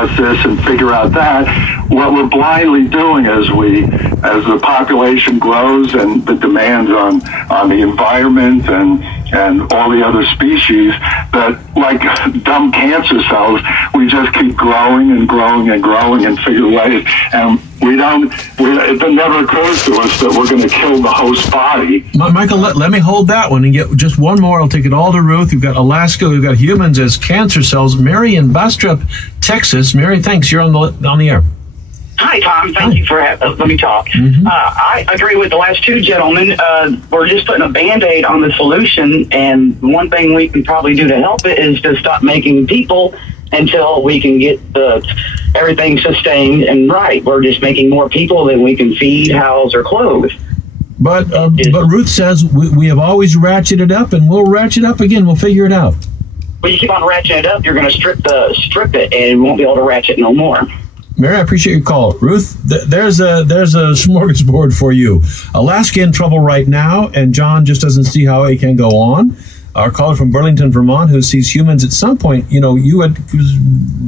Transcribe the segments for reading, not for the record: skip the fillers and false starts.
this and figure out that. What we're blindly doing as the population grows and the demands on the environment and all the other species, that like dumb cancer cells, we just keep growing and growing and growing and figure ways, and it never occurs to us that we're going to kill the host body. Michael, let me hold that one and get just one more. I'll take it all to Ruth. We've got Alaska. We've got humans as cancer cells. Mary in Bastrop, Texas. Mary, thanks. You're on the air. Hi, Tom. Thank you for let me talk. Mm-hmm. I agree with the last two gentlemen. We're just putting a Band-Aid on the solution, and one thing we can probably do to help it is to stop making people until we can get everything sustained and right. We're just making more people than we can feed, house, or clothe. But Ruth says we have always ratcheted up, and we'll ratchet up again. We'll figure it out. Well, you keep on ratcheting it up, you're going to strip it, and we won't be able to ratchet no more. Mary, I appreciate your call. Ruth, there's a smorgasbord for you. Alaska in trouble right now, and John just doesn't see how it can go on. Our caller from Burlington, Vermont, who sees humans at some point, you had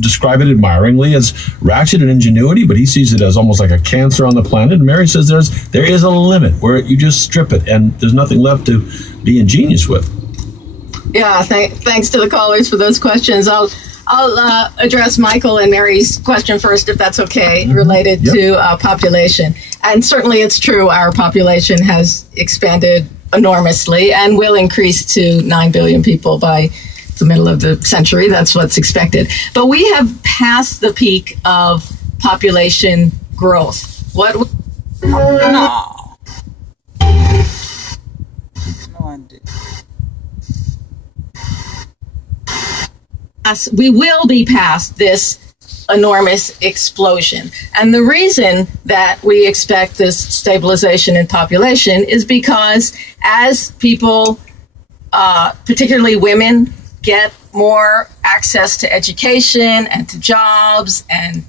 described it admiringly as ratchet and ingenuity, but he sees it as almost like a cancer on the planet. And Mary says there is a limit where you just strip it, and there's nothing left to be ingenious with. Yeah, thanks to the callers for those questions. I'll address Michael and Mary's question first, if that's okay, related to population. And certainly it's true, our population has expanded enormously and will increase to 9 billion people by the middle of the century. That's what's expected. But we have passed the peak of population growth. We will be past this enormous explosion. And the reason that we expect this stabilization in population is because as people, particularly women, get more access to education and to jobs, and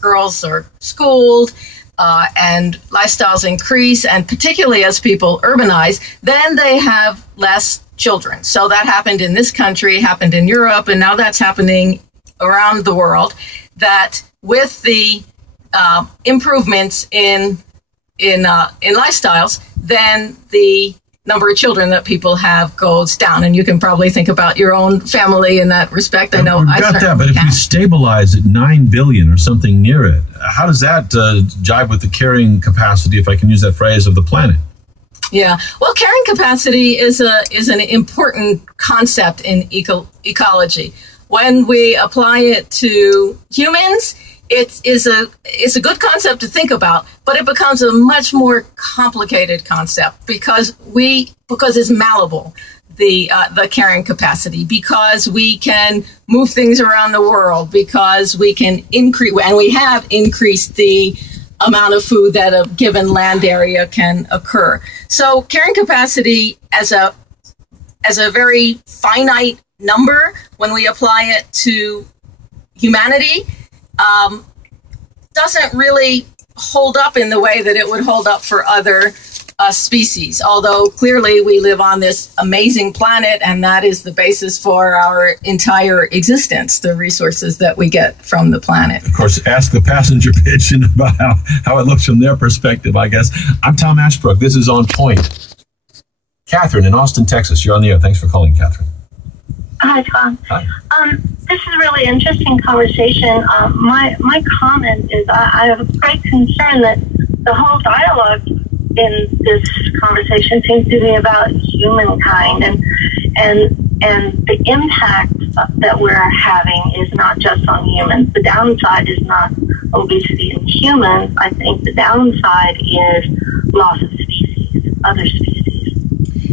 girls are schooled, and lifestyles increase, and particularly as people urbanize, then they have less children. So that happened in this country, happened in Europe, and now that's happening around the world, that with the improvements in lifestyles, then the number of children that people have goes down. And you can probably think about your own family in that respect. I know I got that, but if we stabilize at 9 billion or something near it, how does that jive with the carrying capacity, if I can use that phrase, of the planet? Yeah, well, carrying capacity is an important concept in ecology. When we apply it to humans, it's a good concept to think about, but it becomes a much more complicated concept because it's malleable, the carrying capacity, because we can move things around the world, because we can increase, and we have increased the amount of food that a given land area can occur. So carrying capacity as a very finite number, when we apply it to humanity, doesn't really hold up in the way that it would hold up for other species. Although clearly we live on this amazing planet, and that is the basis for our entire existence, the resources that we get from the planet. Of course, ask the passenger pigeon about how it looks from their perspective, I guess. I'm Tom Ashbrook. This is On Point. Catherine in Austin, Texas. You're on the air. Thanks for calling, Catherine. Hi, Tom. Hi. This is a really interesting conversation. My comment is I have a great concern that the whole dialogue in this conversation seems to be about humankind, and the impact that we're having is not just on humans. The downside is not obesity in humans. I think the downside is loss of species, other species.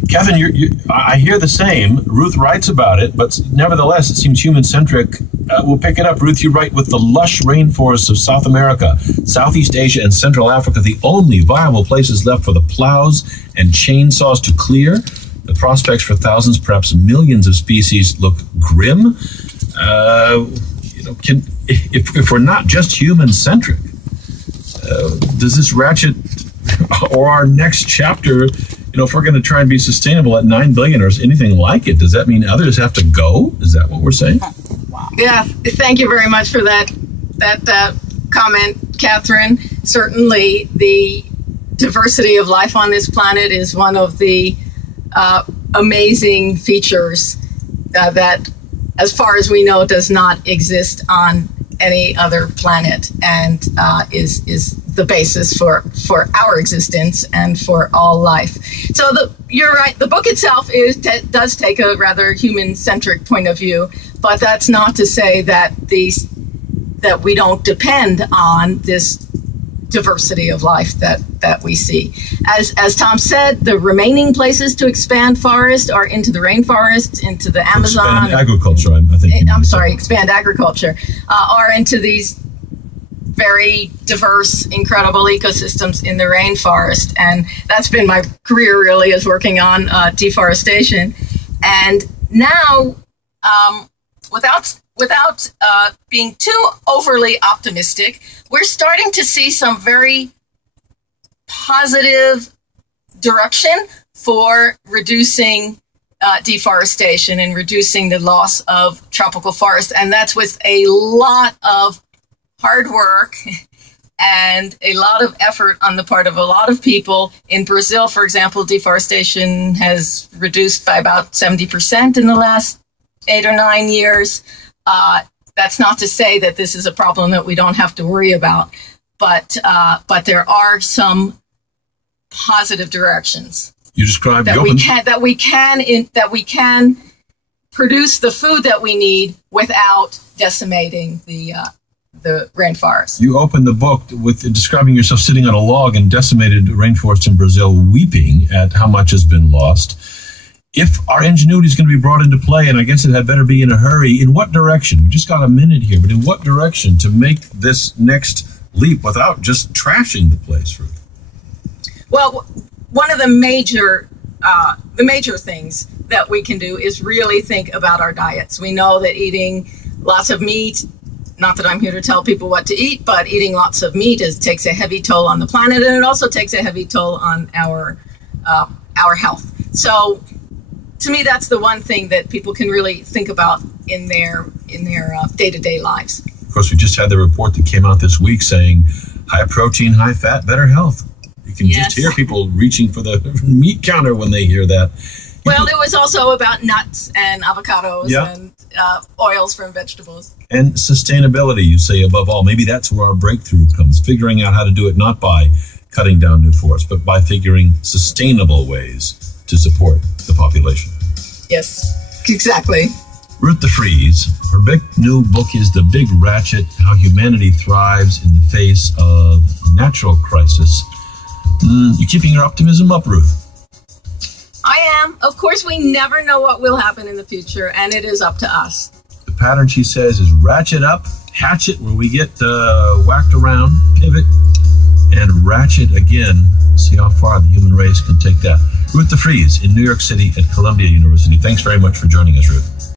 Catherine, I hear the same. Ruth writes about it, but nevertheless, it seems human-centric. We'll pick it up. Ruth, you write, with the lush rainforests of South America, Southeast Asia, and Central Africa, the only viable places left for the plows and chainsaws to clear, the prospects for thousands, perhaps millions of species look grim. If we're not just human-centric, does this ratchet, or our next chapter, if we're going to try and be sustainable at 9 billion or anything like it, does that mean others have to go? Is that what we're saying? Yeah, thank you very much for that that comment, Catherine. Certainly, the diversity of life on this planet is one of the amazing features that, as far as we know, does not exist on any other planet, and is the basis for our existence and for all life. So you're right. The book itself does take a rather human-centric point of view, but that's not to say that that we don't depend on this diversity of life that we see. As Tom said, the remaining places to expand forest are into the rainforests, into the Amazon. Expand agriculture, I think. I'm sorry, expand agriculture, are into these very diverse, incredible ecosystems in the rainforest. And that's been my career, really, is working on deforestation. And now, without being too overly optimistic, we're starting to see some very positive direction for reducing deforestation and reducing the loss of tropical forest. And that's with a lot of hard work and a lot of effort on the part of a lot of people. In Brazil, for example, deforestation has reduced by about 70% in the last 8 or 9 years. That's not to say that this is a problem that we don't have to worry about, but there are some positive directions. You described that we can produce the food that we need without decimating the rainforest. You opened the book with describing yourself sitting on a log in decimated rainforest in Brazil, weeping at how much has been lost. If our ingenuity is going to be brought into play, and I guess it had better be in a hurry, in what direction? We just got a minute here, but in what direction to make this next leap without just trashing the place, Ruth? Well, one of the major things that we can do is really think about our diets. We know that eating lots of meat, not that I'm here to tell people what to eat, but eating lots of meat takes a heavy toll on the planet, and it also takes a heavy toll on our health. So, to me, that's the one thing that people can really think about in their day-to-day lives. Of course, we just had the report that came out this week saying high protein, high fat, better health. You can just hear people reaching for the meat counter when they hear that. Well, it was also about nuts and avocados and oils from vegetables. And sustainability, you say, above all. Maybe that's where our breakthrough comes, figuring out how to do it not by cutting down new forests, but by figuring sustainable ways to support the population. Yes, exactly. Ruth DeFries, her big new book is The Big Ratchet, How Humanity Thrives in the Face of Natural Crisis. You keeping your optimism up, Ruth? I am. Of course, we never know what will happen in the future, and it is up to us. The pattern, she says, is ratchet up, hatchet where we get whacked around, pivot, and ratchet again. See how far the human race can take that. Ruth DeFries in New York City at Columbia University. Thanks very much for joining us, Ruth.